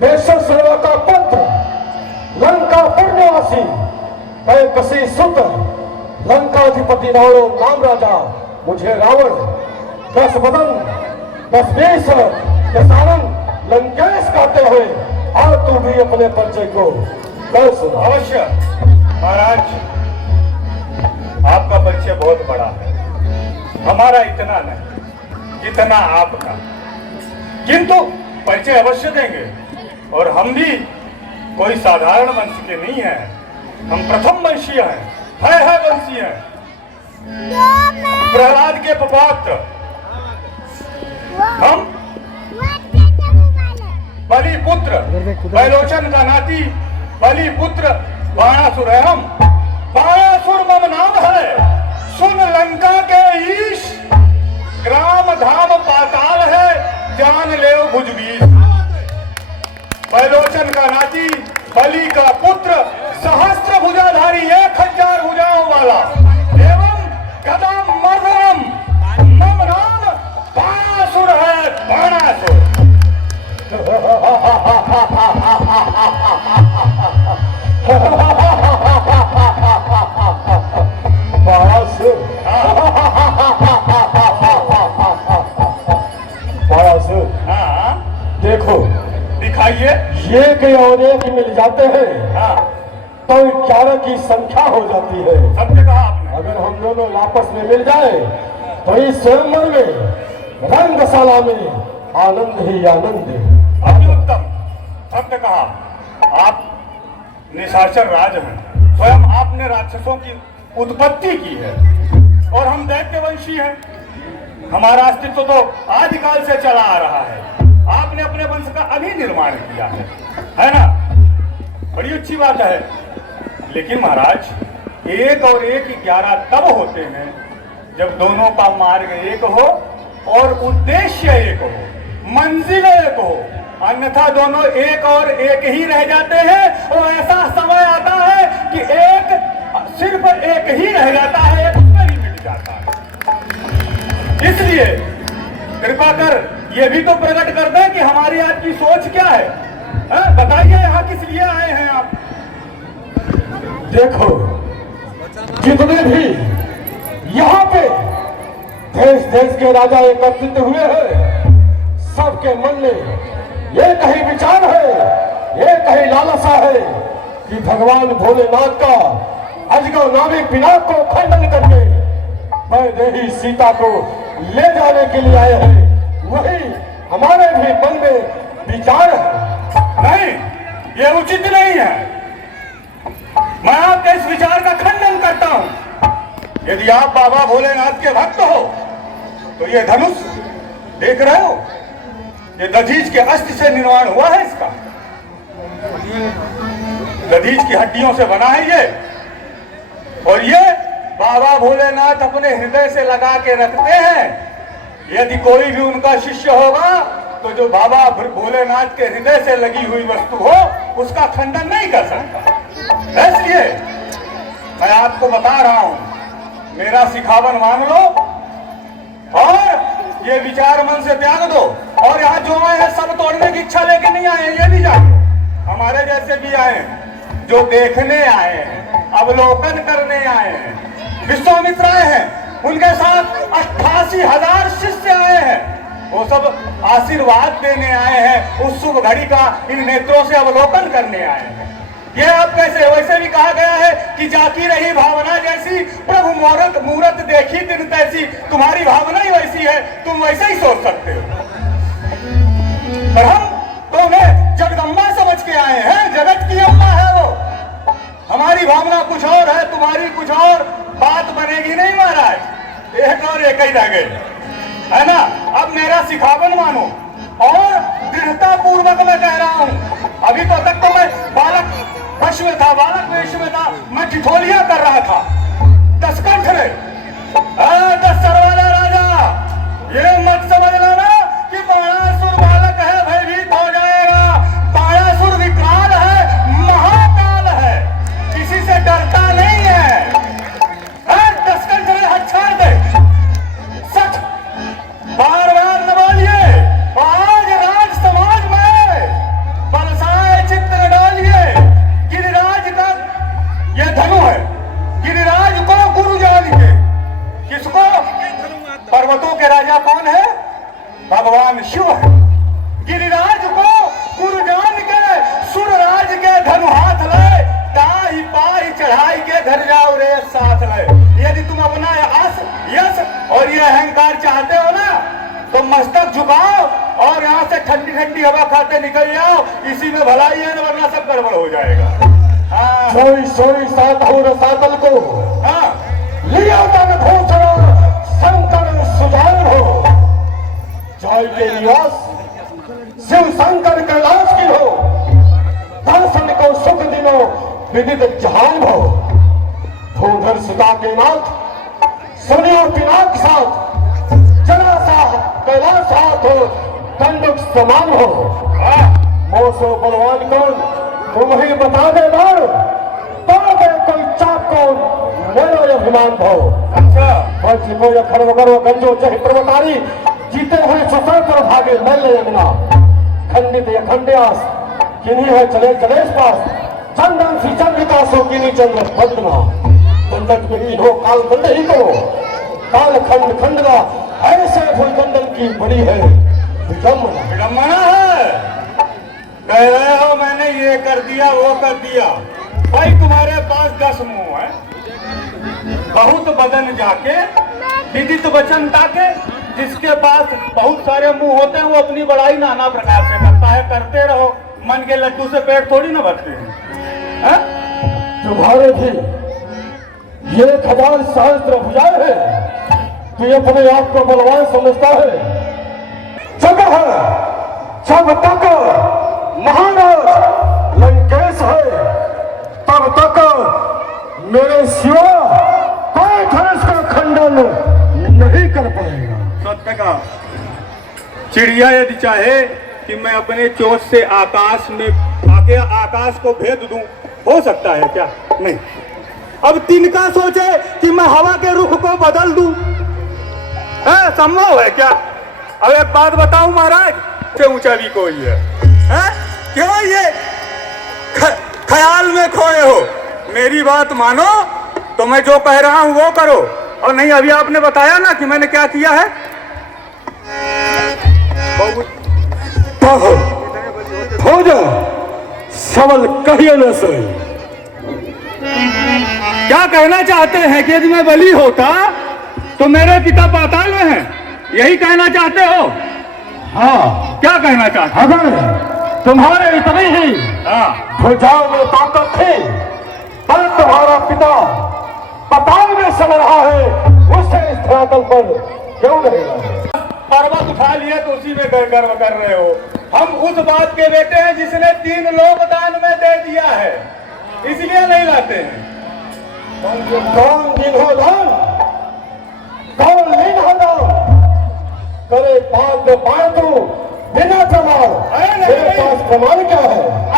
बेसर सेवा का पत्र लंका पुण्यवासी कह कसी सुत लंकाधिपति रावणो नाम राजा मुझे रावण 10 बदन 10 वेश 10 आनंद लंकेश कहते हुए और तू भी अपने परिचय को कर सुना। अवश्य महाराज, आपका परिचय बहुत बड़ा है, हमारा इतना नहीं जितना आपका, किंतु परिचय अवश्य देंगे। और हम भी कोई साधारण वंश के नहीं हैं, हम प्रथम वंशीय हैं, है वंशीय हैं। प्रहलाद के पुत्र हम, बलि पुत्र बैलोचन का नाती, बलि पुत्र बाणासुर है हम। बाणासुर मम नाम है, सुन लंका के ईश, ग्राम धाम पाताल है, जान ले भुजबीर। बैलोचन का नाती, बलि का पुत्र, सहस्त्र भुजाधारी 1000 भुजाओं वाला, एवं गदा मर्दनम, मम नाम बाणासुर है, बाणासुर। देखो दिखाइए। एक और एक मिल जाते हैं हाँ, तो 11 की संख्या हो जाती है। सत्य कहा आपने। अगर हम दोनों आपस में मिल जाए तो इस स्वयंवर में रंगशाला में आनंद ही आनंद है। अति उत्तम, सत्य कहा। आप निशाचर राज हैं, स्वयं आपने राक्षसों की उत्पत्ति की है और हम दैत्यवंशी हैं। हमारा अस्तित्व तो आदिकाल से चला आ रहा है, आपने अपने वंश का अभी निर्माण किया है ना? बड़ी अच्छी बात है। लेकिन महाराज, 1 और 1 11 तब होते हैं जब दोनों का मार्ग एक हो और उद्देश्य एक हो, मंजिल एक हो, अन्यथा दोनों 1 और 1 ही रह जाते हैं। और ऐसा समय आता है कि सिर्फ एक ही रह जाता है, एक उसमें ही मिट जाता है। इसलिए कृपा कर ये भी तो प्रकट कर दें कि हमारी आपकी सोच क्या है? बताइए, यहाँ किस लिए आए हैं आप? देखो, जितने भी यहाँ पे देश देश के राजा एकत्रित हुए हैं, सबके मन में एक ही विचार है, एक ही लालसा है कि भगवान भोलेनाथ का अजगर नामी पिनाक को खंडन करके वैदेही सीता को ले जाने के लिए आए हैं। वही हमारे भी मन में विचार है। नहीं, ये उचित नहीं है। मैं आपके इस विचार का खंडन करता हूं। यदि आप बाबा भोलेनाथ के भक्त हो तो ये धनुष देख रहे हो, ये दधीच के अस्थि से निर्माण हुआ है। इसका दधीच की हड्डियों से बना है ये, और ये बाबा भोलेनाथ अपने हृदय से लगा के रखते हैं। यदि कोई भी उनका शिष्य होगा तो जो बाबा भोलेनाथ के हृदय से लगी हुई वस्तु हो उसका खंडन नहीं कर सकता। इसलिए मैं आपको बता रहा हूं, मेरा सिखावन मान लो और ये विचार मन से त्याग दो। और यहाँ जो आए हैं सब तोड़ने की इच्छा लेके नहीं आए, ये भी जानो। हमारे जैसे भी आए, जो देखने आए हैं, अवलोकन करने आए हैं। विश्वामित्र आए हैं, उनके साथ 88,000 शिष्य आए हैं, वो सब आशीर्वाद देने आए हैं। उस शुभ घड़ी का इन नेत्रों से अवलोकन करने आए हैं। ये आप कैसे? वैसे भी कहा गया है कि जाकी रही भावना जैसी, प्रभु मूरत देखी दिन तैसी। तुम्हारी भावना ही वैसी है, तुम वैसे ही सोच सकते हो। पर हम तो उन्हें जगदम्बा समझ के आए हैं, जगत की अम्मा है वो। हमारी भावना कुछ और है, तुम्हारी कुछ और। बात बनेगी नहीं महाराज, 1 और 1 ही रह गए, है ना? अब मेरा सिखावन मानो और दृढ़ता पूर्वक मैं कह रहा हूं। अभी तो तक तो मैं बालक वेश में था, बालक वेश में था, मैं ठिठोलियां कर रहा था। 10 कंठ रे 10 सर वाला राजा, ये मत समझ लेना कि बाणासुर बालक है, भयभीत हो जाएगा। बाणासुर विकराल है, महाकाल है, किसी से डरता नहीं है। 10 कंठ रे हाथ छोड़ दे, सच बार बार न बोलिए। आज राज समाज में बल चढ़ाई के घर जाओ रे साथ ले। यदि तुम अपना यश और ये अहंकार चाहते हो ना, तो मस्तक झुकाओ और यहाँ से ठंडी ठंडी हवा खाते निकल जाओ। इसी में भलाई है, वरना सब गड़बड़ हो जाएगा। हाँ सोई सोई सात हो रसातल को हाँ लिया तन भूषण शंकर सुजान हो। जय के निवास शिव शंकर कैलाश की हो। दर्शन को सुख दिनो विदित जहान हो। भूधर सुता के नाथ सुनियो पिनाक साथ। जरा सा कैलाश हाथ हो दंडक समान हो। मोसो बलवान कौन तुम ही बता दे बार। तोड़ दे कोई चाप कौन मेरा अभिमान भाव। अच्छा वज्र को या खड़ग करो गंजो चाहे पर्वतारी। जीते हुए सफर पर भागे मल यमुना। खंडित या खंड्यास किन्हीं है चले चलेश पास। चंदन सी चंद्रिका सो किन्हीं चंद्र बंदना। दंडक विहीन हो काल दंड ही को। काल खंड खंडना ऐसे भूलखंडन की बड़ी है विडम्बना। विडम्बना है। कह रहे हो मैंने ये कर दिया वो कर दिया। भाई तुम्हारे पास 10 मुंह है, बहुत बदन जाके विदित वचन ताके। जिसके पास बहुत सारे मुंह होते हैं वो अपनी बड़ाई नाना प्रकार से करता है। करते रहो, मन के लड्डू से पेट थोड़ी ना भरते हैं। तुम्हारे भी 1000 सहस्त्र भुजाएं है। तू अपने आप को बलवान समझता है। जगह जब तक महाराज लंकेश है तब तक मेरे सिवा कोई धनुष का खंडन नहीं कर पाएगा। सत्य का चिड़िया यदि चाहे कि मैं अपने चोंच से आकाश में आके आकाश को भेद दूं, हो सकता है क्या? नहीं। अब तिनका सोचे कि मैं हवा के रुख को बदल दूं, संभव है क्या? अब एक बात बताऊं महाराज, ऊंचा भी कोई है? क्यों ये ख्याल में खोए हो? मेरी बात मानो तो मैं जो कह रहा हूं वो करो। और नहीं, अभी आपने बताया ना कि मैंने क्या किया है। हो जा सवाल कहिए न सोई। क्या कहना चाहते हैं कि यदि मैं बलि होता तो मेरे पिता पाताल में हैं, यही कहना चाहते हो? हाँ, क्या कहना चाहते? अगर तुम्हारे इतनी ही भुजाओं में ताकत थी पर तुम्हारा पिता पाताल में सड़ रहा है, उससे इस धरातल पर क्यों रहेगा? पर्वत उठा लिए तो उसी में गर्व कर रहे हो। हम उस बात के बेटे हैं जिसने 3 लोक दान में दे दिया है, इसलिए नहीं लाते हैं। कौन दिन हो दान, कौन लीन हो दान, करे बात बात बिना प्रमाण। मेरे पास प्रमाण क्या है?